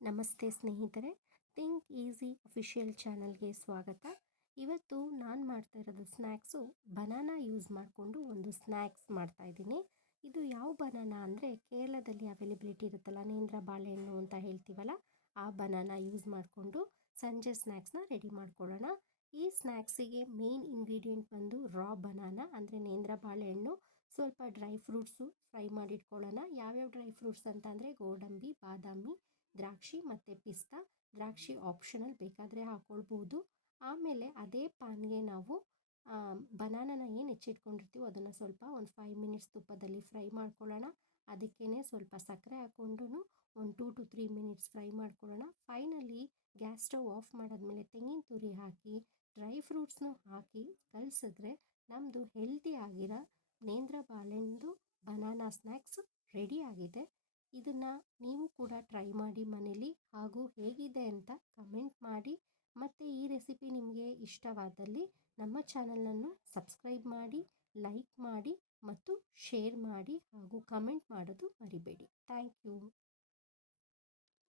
ನಮಸ್ತೆ ಸ್ನೇಹಿತರೆ, think easy official ಚಾನಲ್ಗೆ ಸ್ವಾಗತ. ಇವತ್ತು ನಾನು ಮಾಡ್ತಾ ಇರೋದು ಸ್ನ್ಯಾಕ್ಸು ಬನಾನಾ ಯೂಸ್ ಮಾಡಿಕೊಂಡು ಒಂದು ಸ್ನ್ಯಾಕ್ಸ್ ಮಾಡ್ತಾ ಇದ್ದೀನಿ. ಇದು ಯಾವ ಬನಾನಾ ಅಂದರೆ ಕೇರಳದಲ್ಲಿ ಅವೈಲಬಿಲಿಟಿ ಇರುತ್ತಲ್ಲ, ನೇಂದ್ರ ಬಾಳೆಹಣ್ಣು ಅಂತ ಹೇಳ್ತೀವಲ್ಲ, ಆ ಬನಾನಾ ಯೂಸ್ ಮಾಡಿಕೊಂಡು ಸಂಜೆ ಸ್ನ್ಯಾಕ್ಸ್ನ ರೆಡಿ ಮಾಡ್ಕೊಳ್ಳೋಣ. ಈ ಸ್ನ್ಯಾಕ್ಸಿಗೆ ಮೇನ್ ಇಂಗ್ರೀಡಿಯೆಂಟ್ ಬಂದು ರಾ ಬನಾನಾ ಅಂದರೆ ನೇಂದ್ರ ಬಾಳೆಹಣ್ಣು, ಸ್ವಲ್ಪ ಡ್ರೈ ಫ್ರೂಟ್ಸು ಫ್ರೈ ಮಾಡಿಟ್ಕೊಳ್ಳೋಣ. ಯಾವ್ಯಾವ ಡ್ರೈ ಫ್ರೂಟ್ಸ್ ಅಂತ ಅಂದರೆ ಗೋಡಂಬಿ, ಬಾದಾಮಿ, ದ್ರಾಕ್ಷಿ ಮತ್ತು ಪಿಸ್ತಾ. ದ್ರಾಕ್ಷಿ ಆಪ್ಷನಲ್, ಬೇಕಾದರೆ ಹಾಕ್ಕೊಳ್ಬೋದು. ಆಮೇಲೆ ಅದೇ ಪಾನ್ಗೆ ನಾವು ಬನಾನನ ಏನು ಹೆಚ್ಚಿಟ್ಕೊಂಡಿರ್ತೀವೋ ಅದನ್ನು ಸ್ವಲ್ಪ ಒಂದು 5 ಮಿನಿಟ್ಸ್ ತುಪ್ಪದಲ್ಲಿ ಫ್ರೈ ಮಾಡ್ಕೊಳ್ಳೋಣ. ಅದಕ್ಕೇ ಸ್ವಲ್ಪ ಸಕ್ಕರೆ ಹಾಕ್ಕೊಂಡು ಒಂದು 2 to 3 ಮಿನಿಟ್ಸ್ ಫ್ರೈ ಮಾಡ್ಕೊಳ್ಳೋಣ. ಫೈನಲಿ ಗ್ಯಾಸ್ ಸ್ಟವ್ ಆಫ್ ಮಾಡಾದ್ಮೇಲೆ ತೆಂಗಿನ ತುರಿ ಹಾಕಿ ಡ್ರೈ ಫ್ರೂಟ್ಸ್ನು ಹಾಕಿ ಕಲಸಿದ್ರೆ ನಮ್ಮದು ಹೆಲ್ತಿ ಆಗಿರೋ ನೇಂದ್ರ ಬಾಳೆಹಣ್ಣು ಬನಾನಾ ಸ್ನ್ಯಾಕ್ಸ್ ರೆಡಿ ಆಗಿದೆ. ಇದನ್ನು ನೀವು ಕೂಡ ಟ್ರೈ ಮಾಡಿ ಮನೇಲಿ, ಹಾಗೂ ಹೇಗಿದೆ ಅಂತ ಕಮೆಂಟ್ ಮಾಡಿ. ಮತ್ತು ಈ ರೆಸಿಪಿ ನಿಮಗೆ ಇಷ್ಟವಾದಲ್ಲಿ ನಮ್ಮ ಚಾನಲನ್ನು ಸಬ್ಸ್ಕ್ರೈಬ್ ಮಾಡಿ, ಲೈಕ್ ಮಾಡಿ ಮತ್ತು ಶೇರ್ ಮಾಡಿ, ಹಾಗೂ ಕಮೆಂಟ್ ಮಾಡೋದು ಮರಿಬೇಡಿ. Thank you.